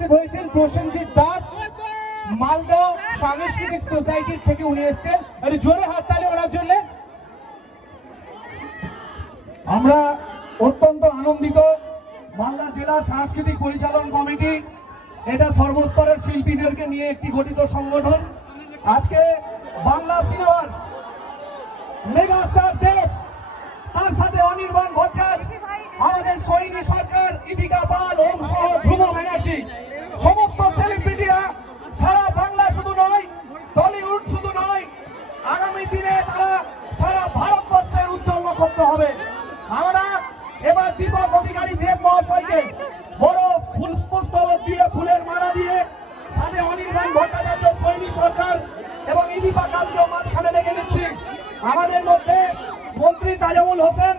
উপস্থিত হয়েছেন প্রসেনজিৎ দাস, মালদা সাংস্কৃতিক সোসাইটির থেকে উনি এসেছেন। একটু জোরে হাততালি ওনার জন্য। আমরা অত্যন্ত আনন্দিত। মালদা জেলা সাংস্কৃতিক পরিচালন কমিটি, এটা সর্বস্তরের শিল্পীদেরকে নিয়ে একটি গঠিত সংগঠন। আজকে বাংলা সিনেমার মেগাস্টার দেব, তার সাথে অনির্বাণ ভট্টাচার্য, আমাদের সৈনী সরকার ইদিকা পাল, ওম সহ, ধ্রুব ব্যানার্জি। সমস্ত সেলিব্রিটিরা সারা বাংলা শুধু নয়, টলিউড শুধু নয়, আগামী দিনে তারা সারা ভারতবর্ষের উজ্জ্বল নক্ষত্র হবে। আমরা এবার দীপক অধিকারী দেব মহাশয়কে বড় দিয়ে ফুলের মালা দিয়ে সাথে অনির্বাণ ভট্টাচার্য, সৈনী সরকার এবং ইদিপা কালকেও মাঝখানে নিচ্ছি। আমাদের মধ্যে মন্ত্রী তাজামুল হোসেন,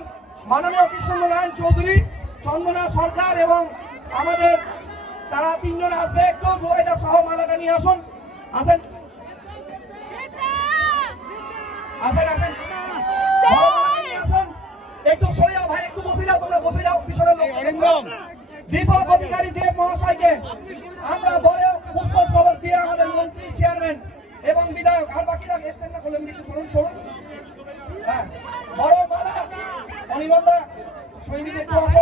মাননীয় কৃষ্ণনারায়ণ চৌধুরী, চন্দনা সরকার এবং আমাদের তারা তিনজন আসবে। একটু গোয়েদা সহ মালাটা নিয়ে আসুন। আসেন। আসেন আসেন। আসুন। একটু সরে যাও ভাই একটু বসে যাও তোমরা বসে যাও পিছনে লোক। দীপক অধিকারী দেব মহাশয়কে আমরা দলে পুষ্প স্তবক দিয়ে আমাদের মন্ত্রী চেয়ারম্যান এবং বিধায়ক আর বাকিরা এসছেন না বলেন একটু সরুন সরুন। হ্যাঁ বড় মালা অনিবন্ধা সৈনিক একটু আসো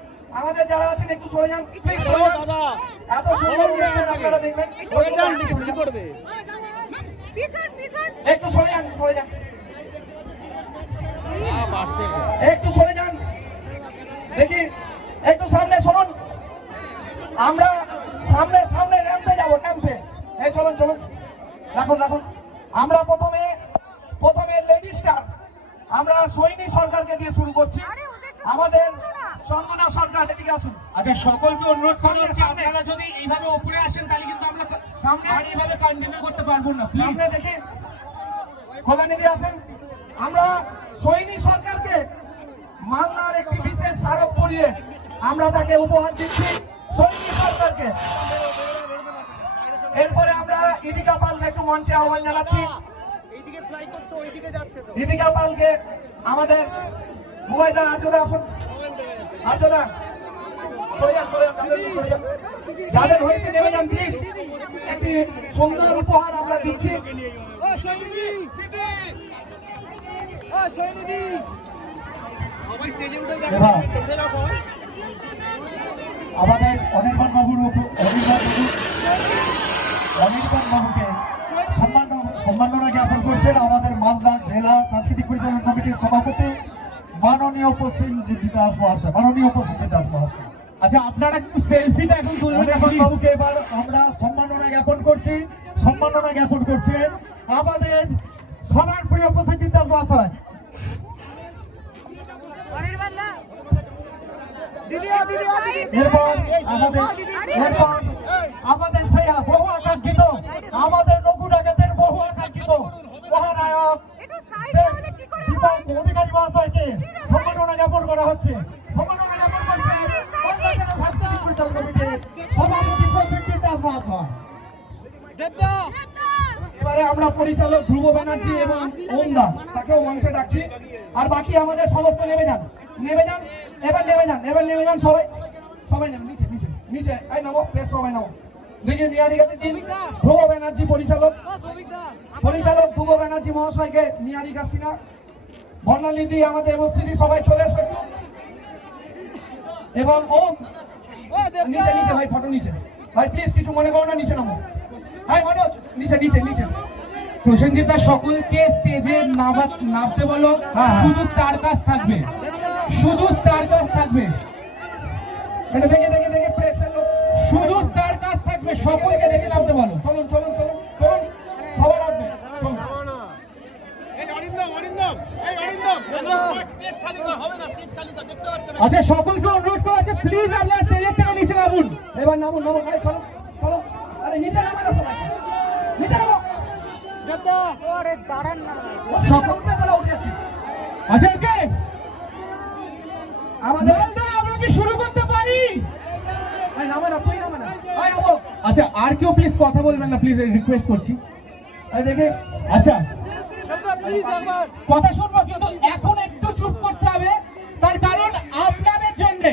আমাদের যারা আছেন একটু সরে যান। প্লিজ সরে দাদা। এত সুন্দর অনুষ্ঠান আপনারা দেখবেন। সরে যান কি করবে? পিছন পিছন একটু সরে যান সরে যান। একটু সরে যান। দেখি একটু সামনে শুনুন আমরা সামনে সামনে র্যাম্পে যাব র্যাম্পে এই চলুন চলুন। রাখুন রাখুন। আমরা প্রথমে প্রথমে লেডি স্টার আমরা সৈনিক সরকারকে দিয়ে শুরু করছি। আমাদের চন্দনা সরকার এদিকে আসুন। আচ্ছা সকলকে অনুরোধ করা হচ্ছে আপনারা যদি এইভাবে উপরে আসেন তাহলে কিন্তু আমরা সামনে। আর এইভাবে কন্টিনিউ করতে পারব না প্লিজ সামনে দেখি কল্যাণীদি আসেন। আমরা সৈনী সরকারকে মালদার একটি বিশেষ স্মারক পড়িয়ে আমরা তাকে উপহার দিচ্ছি সৈনী সরকারকে। এরপরে আমরা ইদিকা পালকে একটু মঞ্চে আহ্বান জানাচ্ছি। এইদিকে ফ্লাই করছ ওইদিকে যাচ্ছে তো। ইদিকা পালকে আমাদের মুবাইদা আর্যদা আসুন। আর্যদা যাদের হয়েছে নেমে যান প্লিজ একটি সুন্দর উপহার আমরা দিচ্ছি। আমাদের অনির্বাণ বাবুর অনির্বাণ বাবু। অনির্বাণ বাবুকে সম্মান সম্মাননা জ্ঞাপন করছেন আমাদের মালদা জেলা সাংস্কৃতিক পরিচালনা কমিটির সভাপতি। মাননীয় প্রসেনজিৎ দাস মহাশয় মাননীয় দাস মহাশয় আচ্ছা আপনারা একটু সেলফিটা এখন তুলবেন। please। বাবুকে এবার আমরা সম্মাননা জ্ঞাপন করছি। সম্মাননা জ্ঞাপন করছেন আমাদের সবার প্রিয় প্রসেনজিৎ দাস মহাশয়। আমাদের সেই বহু আকাঙ্ক্ষিত। আমাদের নকু ডাকাতের বহু আকাঙ্ক্ষিত মহানায়ক। একটু সাইড হলে কি করে দীপক অধিকারী মহাশয়কে সম্মাননা জ্ঞাপন করা হচ্ছে। এবারে আমরা পরিচালক ধ্রুব ব্যানার্জি এবং ওমদা তাকেও মঞ্চে ডাকছি। আর বাকি আমাদের সমস্ত নেমে যান। নেমে যান এবার নেমে যান এবার নেমে যান সবাই। সবাই নেমে নিচে নিচে নিচে। এই নামো প্রেস সবাই নামো। দেখি নিয়ারিকাতে দিন। ধ্রুব ব্যানার্জি পরিচালক। পরিচালক ধ্রুব ব্যানার্জি মহাশয়কে নিয়ারিকা সিনহা বর্ণালিদি আমাদের উপস্থিতি সবাই চলে এসো এবং ওম নিচে নিচে ভাই ফটো নিচে। ভাই প্লিজ কিছু মনে করো না নিচে নামো। ভাই মনোজ নিচে নিচে নিচে। প্রসেনজিৎ দা সকলকে স্টেজে নামতে বলো হ্যাঁ, হ্যাঁ। শুধু স্টার কাজ থাকবে। শুধু স্টার কাজ থাকবে। এটা দেখে দেখে দেখে প্রেসের লোক। শুধু স্টার কাজ থাকবে সকলকে দেখে নামতে বলো। চলুন চলুন চলুন চলুন। সবার আসবে। চলুন। এই অরিন্দম অরিন্দম এই অরিন্দম। স্টেজ খালি কর হবে না স্টেজ খালি কর দেখতে পাচ্ছ না। আচ্ছা সকলকে অনুরোধ করা হচ্ছে প্লিজ আপনারা স্টেজের থেকে নিচে নামুন। এবার নামুন নামুন ভাই চলো। নিচে নামে না সবাই। নিচে নামো। সকল উপরে চলে আচ্ছা ওকে আমাদের আমরা কি শুরু করতে পারি? নামে না তুই নামে না। আচ্ছা আর কেউ প্লিজ কথা বলবেন না প্লিজ রিকোয়েস্ট করছি। দেখে। আচ্ছা। কথা শুনব কিন্তু এখন একটু চুপ করতে হবে। তার কারণ আপনাদের জন্য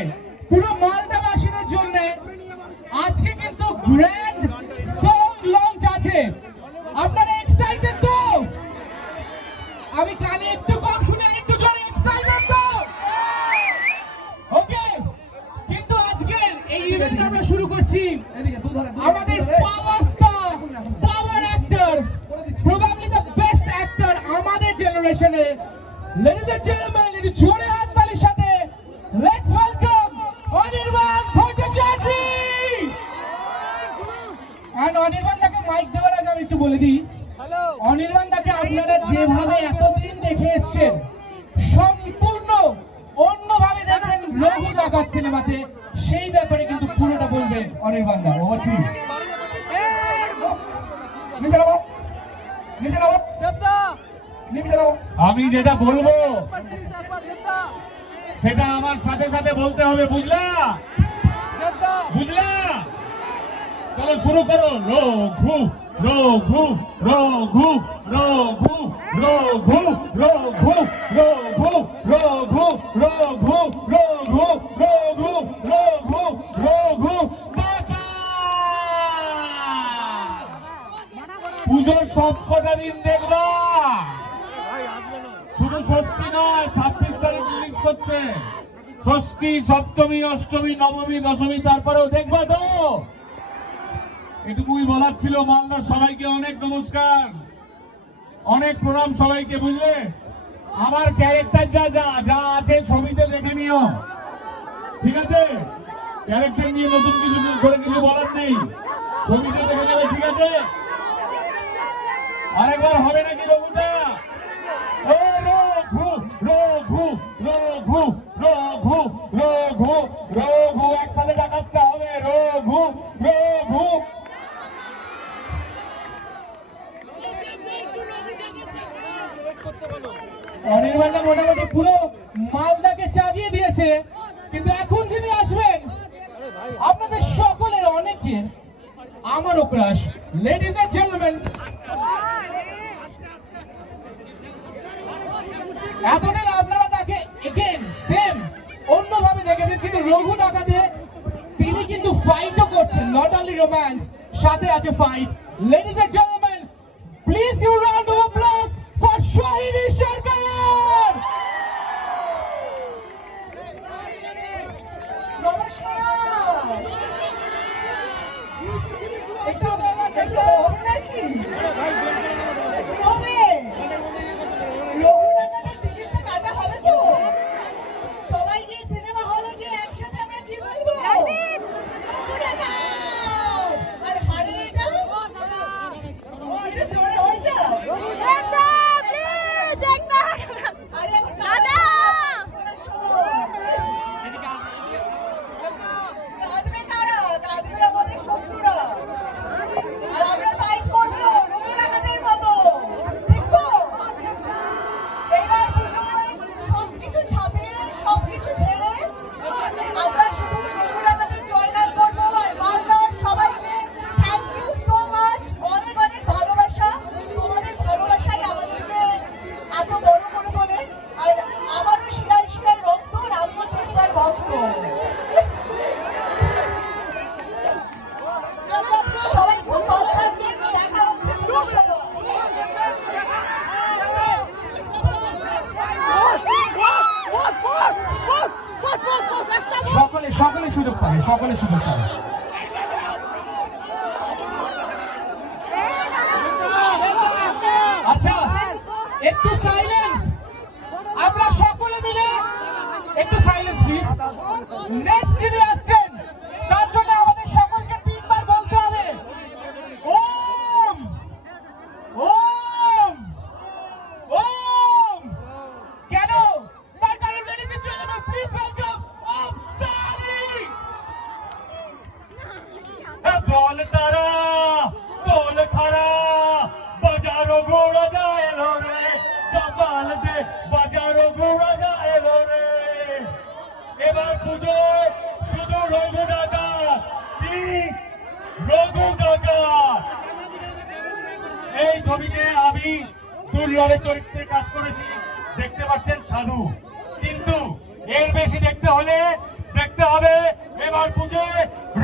পুরো মালদাবাসীদের জন্য আজকে কিন্তু গ্র্যান্ড বলে দিই অনির্বাণ দাকে আপনারা যেভাবে এতদিন দেখে এসছেন সম্পূর্ণ অন্যভাবে দেখবেন রঘু ডাকাত সিনেমাতে সেই ব্যাপারে কিন্তু পুরোটা বলবেন অনির্বাণ দা। ওভার টু আমি যেটা বলব সেটা আমার সাথে সাথে বলতে হবে বুঝলা? বুঝলা? চলো শুরু করো রঘু। রঘু রঘু রঘু রঘু রঘু রঘু রঘু রঘু রঘু রঘু রঘু রঘু পুজোর সব দিন দেখবা শুধু ষষ্ঠী নয় ছাব্বিশ তারিখ রিলিজ করছে ষষ্ঠী সপ্তমী অষ্টমী নবমী দশমী তারপরেও দেখবা তো এটুকুই বলার ছিল মালদার সবাইকে অনেক নমস্কার। অনেক প্রণাম সবাইকে, বুঝলে? আমার ক্যারেক্টার যা যা যা আছে ছবিতে দেখে নিও। ঠিক আছে? ক্যারেক্টার নিয়ে নতুন কিছু করে কিছু বলার নেই। ছবিতে দেখে নেবে, ঠিক আছে? আরেকবার হবে নাকি রঘুটা ও রঘু রঘু রঘু রঘু রঘু রঘু একসাথে ডাকাতটা হবে রঘু রঘু অনির্বাণটা মোটামুটি পুরো মালদাকে চাগিয়ে দিয়েছে কিন্তু এখন যিনি আসবেন আপনাদের সকলের অনেকের আমারও ক্রাশ লেডিজ এন্ড জেন্টলম্যান এতদিন আপনারা তাকে এগেন সেম অন্যভাবে দেখেছেন কিন্তু রঘু ডাকাতে, তিনি কিন্তু ফাইটও করছেন নট অনলি রোম্যান্স সাথে আছে fight ladies and gentleman please give round of applause for Shahini Sarkar একটু একটু হবে নাকি কি হবে রঘু ডাকাতের টিকিটটা কাটা হবে তো সবাই গিয়ে সিনেমা হলে গিয়ে একসাথে আমরা কি বলব রঘু ডাকাত আর হারের এটা এটা জোরে হয়ে যাক আরে এখন দাদা কাঁদবে কারা কাঁদবে আমাদের শত্রুরা আর আমরা ফাইট করব রঘু ডাকাতের মতো ঠিক তো এইবার পুজোয় সবকিছু ছাপিয়ে সবকিছু ছেড়ে আমরা শুধু রঘু ডাকাতের জয়গান করব আর মালদার সবাইকে থ্যাংক ইউ সো মাচ অনেক অনেক ভালোবাসা তোমাদের ভালোবাসাই আমাদেরকে এত বড় করে তোলে আর আমারও শিরায় শিরায় রক্ত আর আমিও তিনবার ভক্ত সবাই খুব ভালো থাকবেন দেখা হচ্ছে পুজোর সময় সকলে সকলে সুযোগ পাবে সকলে সুযোগ পাবে আচ্ছা একটু সাইলেন্স আমরা সকলে মিলে একটু সাইলেন্স প্লিজ নেক্সট যিনি আসছেন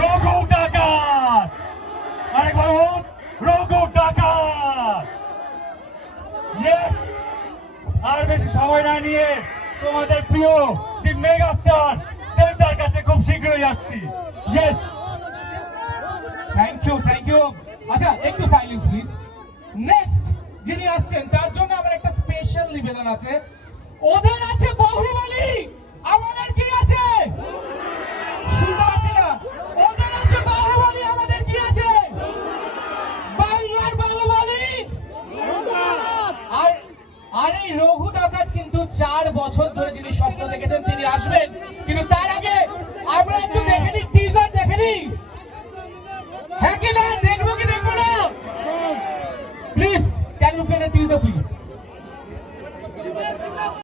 রঘু ডাকাত আরেকবার হোক রঘু ডাকাত আর বেশি সময় না নিয়ে তোমাদের প্রিয় দি মেগা দেবতার কাছে খুব শীঘ্রই আসছি। Yes thank you thank you আচ্ছা একটু সাইলেন্স প্লিজ নেক্সট যিনি আসছেন, তার জন্য আমার একটা স্পেশাল নিবেদন আছে। ওদের আছে বাহুবলী! আমাদের কি আছে?